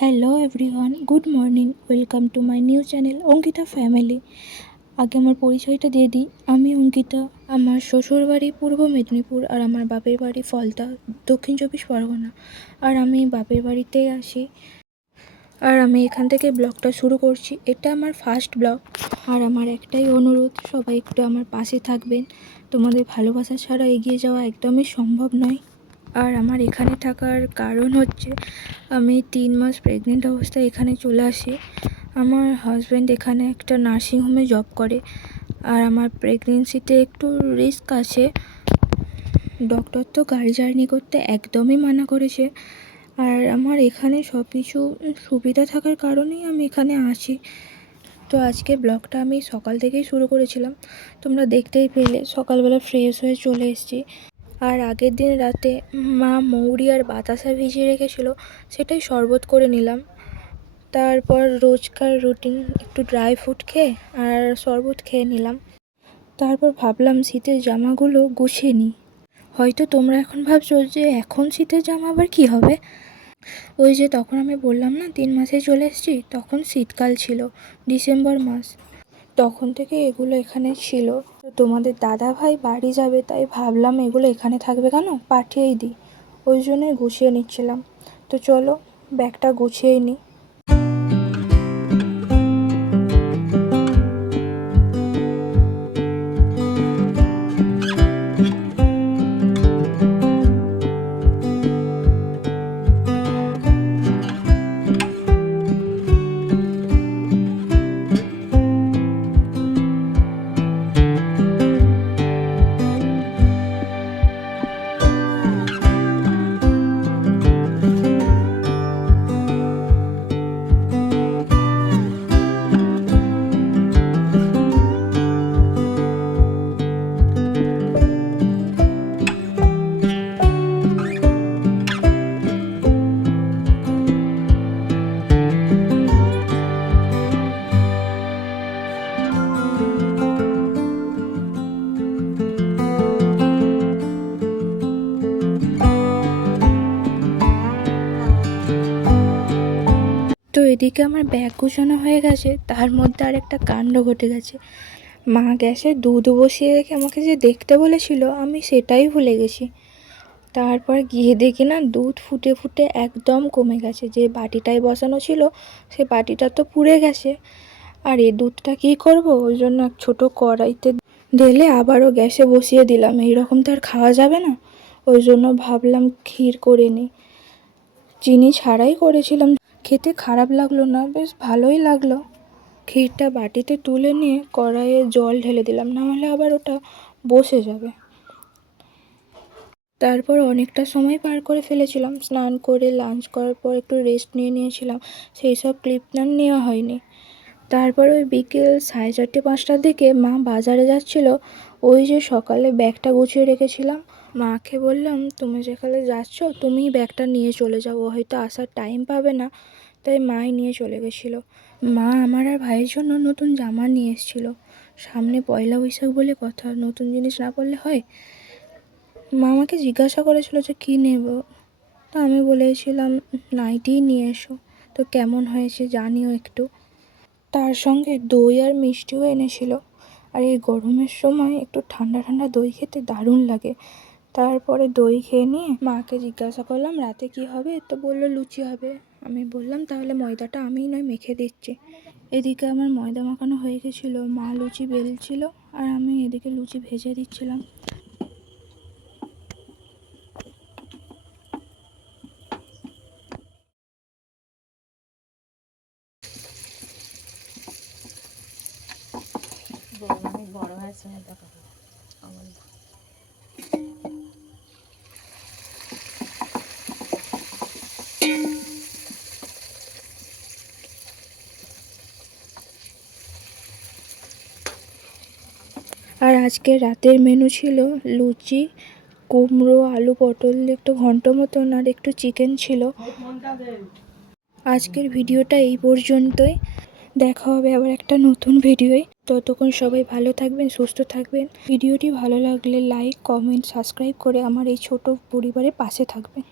Hello everyone, good morning. Welcome to my new channel Ankita family. আগে আমার পরিচয়টা দিয়ে দিই। আমি অঙ্কিতা। আমার শ্বশুরবাড়ি পূর্ব মেদিনীপুর আর আমার বাপের বাড়ি ফলতা, দক্ষিণ চব্বিশ পরগনা। আর আমি বাপের বাড়িতেই আসি। আর আমি এখান থেকে ব্লগটা শুরু করছি। এটা আমার ফার্স্ট ব্লগ। আর আমার একটাই অনুরোধ, সবাই একটু আমার পাশে থাকবেন। তোমাদের ভালোবাসা ছাড়া এগিয়ে যাওয়া একদমই সম্ভব নয়। আর আমার এখানে থাকার কারণ হচ্ছে, আমি 3 মাস প্রেগনেন্ট অবস্থায় এখানে চলে আসি। আমার হাজব্যান্ড এখানে একটা নার্সিংহোমে জব করে। আর আমার প্রেগনেন্সিতে একটু রিস্ক আছে। ডক্টর তো গাড়ি জার্নি করতে একদমই মানা করেছে। আর আমার এখানে সব কিছু সুবিধা থাকার কারণেই আমি এখানে আসি। তো আজকে ব্লগটা আমি সকাল থেকেই শুরু করেছিলাম, তোমরা দেখতেই পেলে। সকালবেলা ফ্রেশ হয়ে চলে এসেছি। আর আগের দিন রাতে মা মৌরি আর বাতাসা ভিজিয়ে রেখেছিল, সেটাই শরবত করে নিলাম। তারপর রোজকার রুটিন, একটু ড্রাই ফ্রুট খেয়ে আর শরবত খেয়ে নিলাম। তারপর ভাবলাম শীতের জামাগুলো গুছিয়ে নিই। হয়তো তোমরা এখন ভাবছো যে এখন শীতের জামা আবার কী হবে। ওই যে তখন আমি বললাম না 3 মাসে চলে এসেছি, তখন শীতকাল ছিল, ডিসেম্বর মাস। তখন থেকে এগুলো এখানে ছিল। তো তোমাদের দাদা ভাই বাড়ি যাবে, তাই ভাবলাম এগুলো এখানে থাকবে কেন, পাঠিয়েই দিই। ওই জন্যই গুছিয়ে নিচ্ছিলাম। তো চলো ব্যাগটা গুছিয়েই নিই। তো এদিকে আমার ব্যাগ গুছানো হয়ে গেছে, তার মধ্যে আর একটা কাণ্ড ঘটে গেছে। মা গ্যাসে দুধ বসিয়ে রেখে আমাকে যে দেখতে বলেছিল, আমি সেটাই ভুলে গেছি। তারপর গিয়ে দেখি না, দুধ ফুটে ফুটে একদম কমে গেছে। যে বাটিটায় বসানো ছিল, সে বাটিটা তো পুড়ে গেছে। আর এই দুধটা কী করব, ওই জন্য এক ছোটো কড়াইতে ঢেলে আবারও গ্যাসে বসিয়ে দিলাম। এইরকম তো আর খাওয়া যাবে না। ওই জন্য ভাবলাম ক্ষীর করে নিই। চিনি ছাড়াই করেছিলাম। খেতে খারাপ লাগলো না, বেশ ভালোই লাগলো। ক্ষীরটা বাটিতে তুলে নিয়ে কড়াইয়ে জল ঢেলে দিলাম, নাহলে আবার ওটা বসে যাবে। তারপর অনেকটা সময় পার করে ফেলেছিলাম। স্নান করে লাঞ্চ করার পর একটু রেস্ট নিয়েছিলাম। সেই সব ক্লিপ নেওয়া হয়নি। তারপর ওই বিকেল 4:30-5টার দিকে মা বাজারে যাচ্ছিল। ওই যে সকালে ব্যাগটা গুছিয়ে রেখেছিলাম, মাকে বললাম তুমি যেখানে যাচ্ছ তুমিই ব্যাগটা নিয়ে চলে যাও, ও হয়তো আসার টাইম পাবে না। তাই মাই নিয়ে চলে গেছিলো। মা আমার আর ভাইয়ের জন্য নতুন জামা নিয়ে এসেছিলো। সামনে পয়লা বৈশাখ বলে কথা, নতুন জিনিস না পরলে হয়। মা আমাকে জিজ্ঞাসা করেছিল যে কী নেব। তো আমি বলেছিলাম নাইটিই নিয়ে এসো। তো কেমন হয়েছে জানিও একটু। তার সঙ্গে দই আর মিষ্টিও এনেছিল। আর এই গরমের সময় একটু ঠান্ডা ঠান্ডা দই খেতে দারুণ লাগে। তারপরে দই খেয়ে নিয়ে মাকে জিজ্ঞাসা করলাম রাতে কি হবে। তো বললো লুচি হবে। আমি বললাম তাহলে ময়দাটা আমিই নয় মেখে দিচ্ছি। এদিকে আমার ময়দা মাখানো হয়ে গেছিলো, মা লুচি বেলছিল আর আমি এদিকে লুচি ভেজে দিচ্ছিলাম। বড় হয়েছে আর আজকে রাতের মেনু ছিল লুচি, কুমড়ো, আলু, পটল, একটু ঘন্ট মতন আর একটু চিকেন ছিল। আজকের ভিডিওটা এই পর্যন্তই। দেখা হবে আবার একটা নতুন ভিডিওয়। ততক্ষণ সবাই ভালো থাকবেন, সুস্থ থাকবেন। ভিডিওটি ভালো লাগলে লাইক, কমেন্ট, সাবস্ক্রাইব করে আমার এই ছোট পরিবারের পাশে থাকবেন।